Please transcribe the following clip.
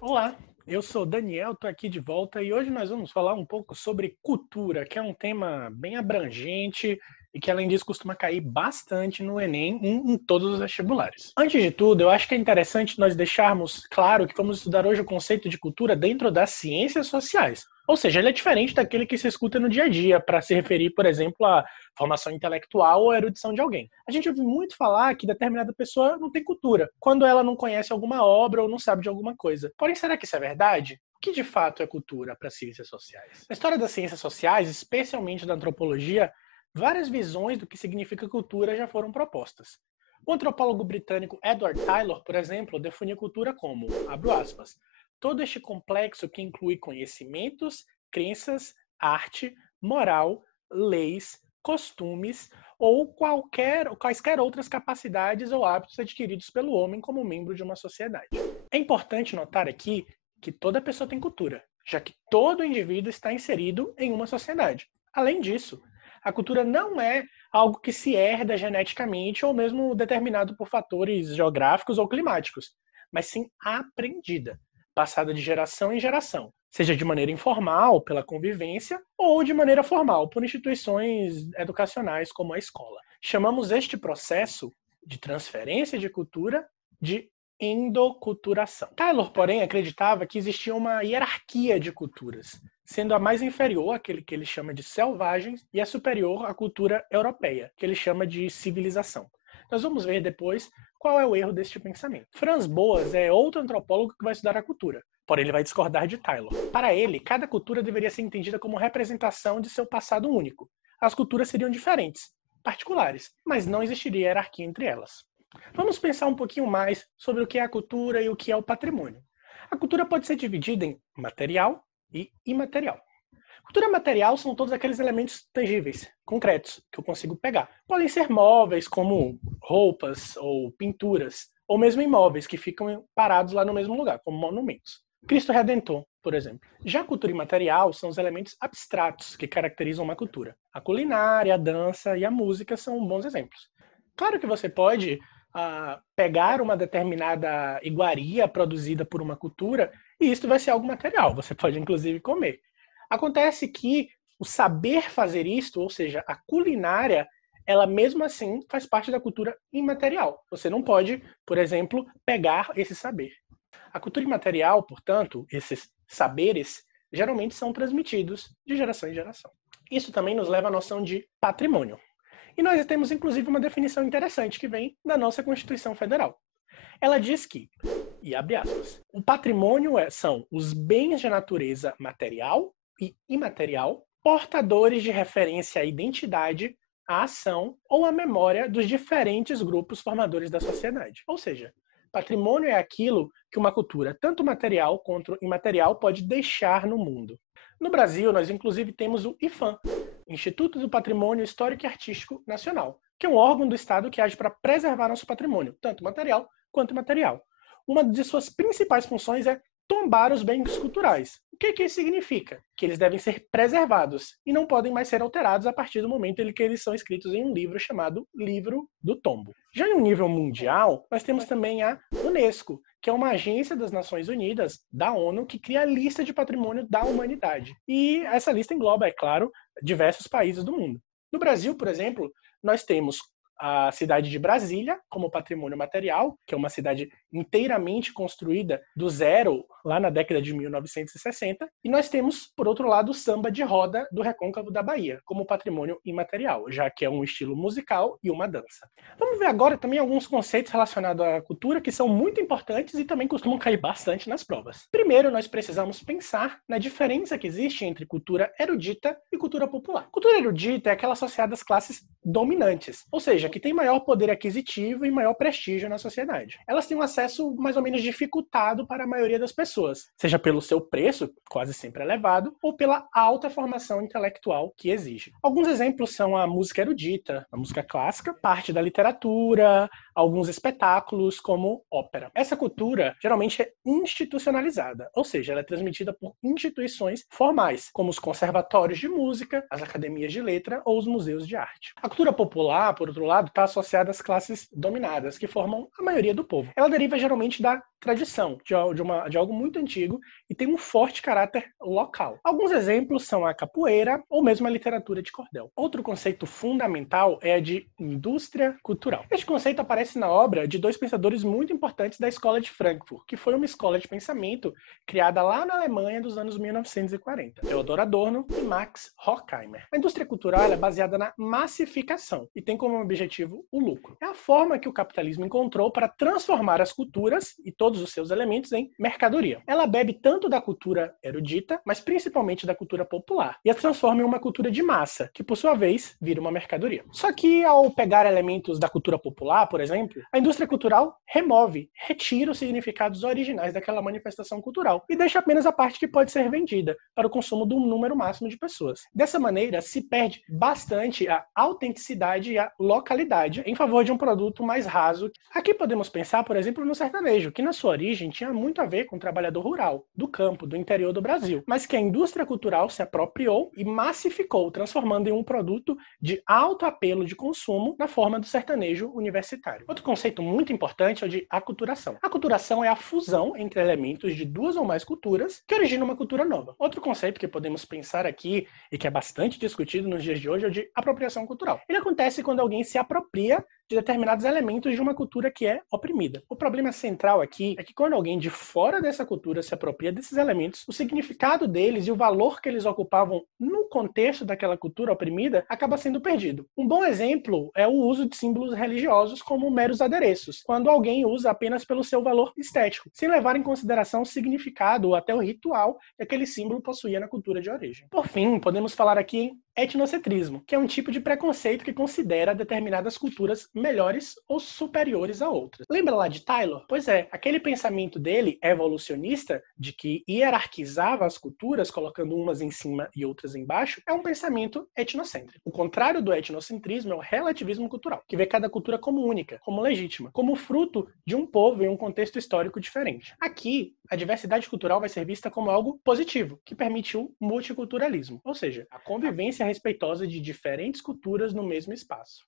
Olá, eu sou Daniel, estou aqui de volta e hoje nós vamos falar um pouco sobre cultura, que é um tema bem abrangente e que, além disso, costuma cair bastante no Enem e em todos os vestibulares. Antes de tudo, eu acho que é interessante nós deixarmos claro que vamos estudar hoje o conceito de cultura dentro das ciências sociais. Ou seja, ele é diferente daquele que se escuta no dia a dia, para se referir, por exemplo, à formação intelectual ou à erudição de alguém. A gente ouve muito falar que determinada pessoa não tem cultura, quando ela não conhece alguma obra ou não sabe de alguma coisa. Porém, será que isso é verdade? O que de fato é cultura para as ciências sociais? Na história das ciências sociais, especialmente da antropologia, várias visões do que significa cultura já foram propostas. O antropólogo britânico Edward Taylor, por exemplo, define cultura como, abro aspas, todo este complexo que inclui conhecimentos, crenças, arte, moral, leis, costumes ou quaisquer outras capacidades ou hábitos adquiridos pelo homem como membro de uma sociedade. É importante notar aqui que toda pessoa tem cultura, já que todo indivíduo está inserido em uma sociedade. Além disso, a cultura não é algo que se herda geneticamente ou mesmo determinado por fatores geográficos ou climáticos, mas sim aprendida, passada de geração em geração, seja de maneira informal, pela convivência, ou de maneira formal, por instituições educacionais como a escola. Chamamos este processo de transferência de cultura de endoculturação. Taylor, porém, acreditava que existia uma hierarquia de culturas, sendo a mais inferior aquele que ele chama de selvagens e a superior à cultura europeia, que ele chama de civilização. Nós vamos ver depois qual é o erro deste pensamento. Franz Boas é outro antropólogo que vai estudar a cultura, porém ele vai discordar de Taylor. Para ele, cada cultura deveria ser entendida como representação de seu passado único. As culturas seriam diferentes, particulares, mas não existiria hierarquia entre elas. Vamos pensar um pouquinho mais sobre o que é a cultura e o que é o patrimônio. A cultura pode ser dividida em material e imaterial. Cultura material são todos aqueles elementos tangíveis, concretos, que eu consigo pegar. Podem ser móveis, como roupas ou pinturas, ou mesmo imóveis, que ficam parados lá no mesmo lugar, como monumentos. Cristo Redentor, por exemplo. Já a cultura imaterial são os elementos abstratos que caracterizam uma cultura. A culinária, a dança e a música são bons exemplos. Claro que você pode pegar uma determinada iguaria produzida por uma cultura e isso vai ser algo material, você pode inclusive comer. Acontece que o saber fazer isto, ou seja, a culinária, ela mesmo assim faz parte da cultura imaterial. Você não pode, por exemplo, pegar esse saber. A cultura imaterial, portanto, esses saberes, geralmente são transmitidos de geração em geração. Isso também nos leva à noção de patrimônio. E nós temos, inclusive, uma definição interessante que vem da nossa Constituição Federal. Ela diz que, e abre aspas, o patrimônio são os bens de natureza material e imaterial, portadores de referência à identidade, à ação ou à memória dos diferentes grupos formadores da sociedade. Ou seja, patrimônio é aquilo que uma cultura, tanto material quanto imaterial, pode deixar no mundo. No Brasil, nós inclusive temos o IPHAN, Instituto do Patrimônio Histórico e Artístico Nacional, que é um órgão do Estado que age para preservar nosso patrimônio, tanto material quanto imaterial. Uma de suas principais funções é tombar os bens culturais. O que isso significa? Que eles devem ser preservados e não podem mais ser alterados a partir do momento em que eles são escritos em um livro chamado Livro do Tombo. Já em um nível mundial, nós temos também a Unesco, que é uma agência das Nações Unidas, da ONU, que cria a lista de patrimônio da humanidade. E essa lista engloba, é claro, diversos países do mundo. No Brasil, por exemplo, nós temos a cidade de Brasília como patrimônio material, que é uma cidade inteiramente construída do zero lá na década de 1960, e nós temos, por outro lado, o samba de roda do Recôncavo da Bahia, como patrimônio imaterial, já que é um estilo musical e uma dança. Vamos ver agora também alguns conceitos relacionados à cultura que são muito importantes e também costumam cair bastante nas provas. Primeiro, nós precisamos pensar na diferença que existe entre cultura erudita e cultura popular. Cultura erudita é aquela associada às classes dominantes, ou seja, que tem maior poder aquisitivo e maior prestígio na sociedade. Elas têm um acesso mais ou menos dificultado para a maioria das pessoas, seja pelo seu preço, quase sempre elevado, ou pela alta formação intelectual que exige. Alguns exemplos são a música erudita, a música clássica, parte da literatura, alguns espetáculos como ópera. Essa cultura geralmente é institucionalizada, ou seja, ela é transmitida por instituições formais, como os conservatórios de música, as academias de letra ou os museus de arte. A cultura popular, por outro lado, está associada às classes dominadas, que formam a maioria do povo. Ela deriva geralmente da tradição, de algo muito antigo e tem um forte caráter local. Alguns exemplos são a capoeira ou mesmo a literatura de cordel. Outro conceito fundamental é a de indústria cultural. Este conceito aparece na obra de dois pensadores muito importantes da Escola de Frankfurt, que foi uma escola de pensamento criada lá na Alemanha dos anos 1940, Theodor Adorno e Max Horkheimer. A indústria cultural é baseada na massificação e tem como objetivo o lucro. É a forma que o capitalismo encontrou para transformar as culturas e todos os seus elementos em mercadoria. Ela bebe tanto da cultura erudita, mas principalmente da cultura popular, e as transforma em uma cultura de massa, que por sua vez vira uma mercadoria. Só que ao pegar elementos da cultura popular, por exemplo, a indústria cultural retira os significados originais daquela manifestação cultural e deixa apenas a parte que pode ser vendida para o consumo de um número máximo de pessoas. Dessa maneira, se perde bastante a autenticidade e a localidade em favor de um produto mais raso. Aqui podemos pensar, por exemplo, no sertanejo, que na sua origem tinha muito a ver com o trabalhador rural, do campo, do interior do Brasil, mas que a indústria cultural se apropriou e massificou, transformando em um produto de alto apelo de consumo na forma do sertanejo universitário. Outro conceito muito importante é o de aculturação. A aculturação é a fusão entre elementos de duas ou mais culturas que origina uma cultura nova. Outro conceito que podemos pensar aqui e que é bastante discutido nos dias de hoje é o de apropriação cultural. Ele acontece quando alguém se apropria de determinados elementos de uma cultura que é oprimida. O problema central aqui é que quando alguém de fora dessa cultura se apropria desses elementos, o significado deles e o valor que eles ocupavam no contexto daquela cultura oprimida acaba sendo perdido. Um bom exemplo é o uso de símbolos religiosos como meros adereços, quando alguém usa apenas pelo seu valor estético, sem levar em consideração o significado ou até o ritual que aquele símbolo possuía na cultura de origem. Por fim, podemos falar aqui em etnocentrismo, que é um tipo de preconceito que considera determinadas culturas melhores ou superiores a outras. Lembra lá de Taylor? Pois é, aquele pensamento dele, evolucionista, de que hierarquizava as culturas, colocando umas em cima e outras embaixo, é um pensamento etnocêntrico. O contrário do etnocentrismo é o relativismo cultural, que vê cada cultura como única, como legítima, como fruto de um povo em um contexto histórico diferente. Aqui, a diversidade cultural vai ser vista como algo positivo, que permite o multiculturalismo, ou seja, a convivência respeitosa de diferentes culturas no mesmo espaço.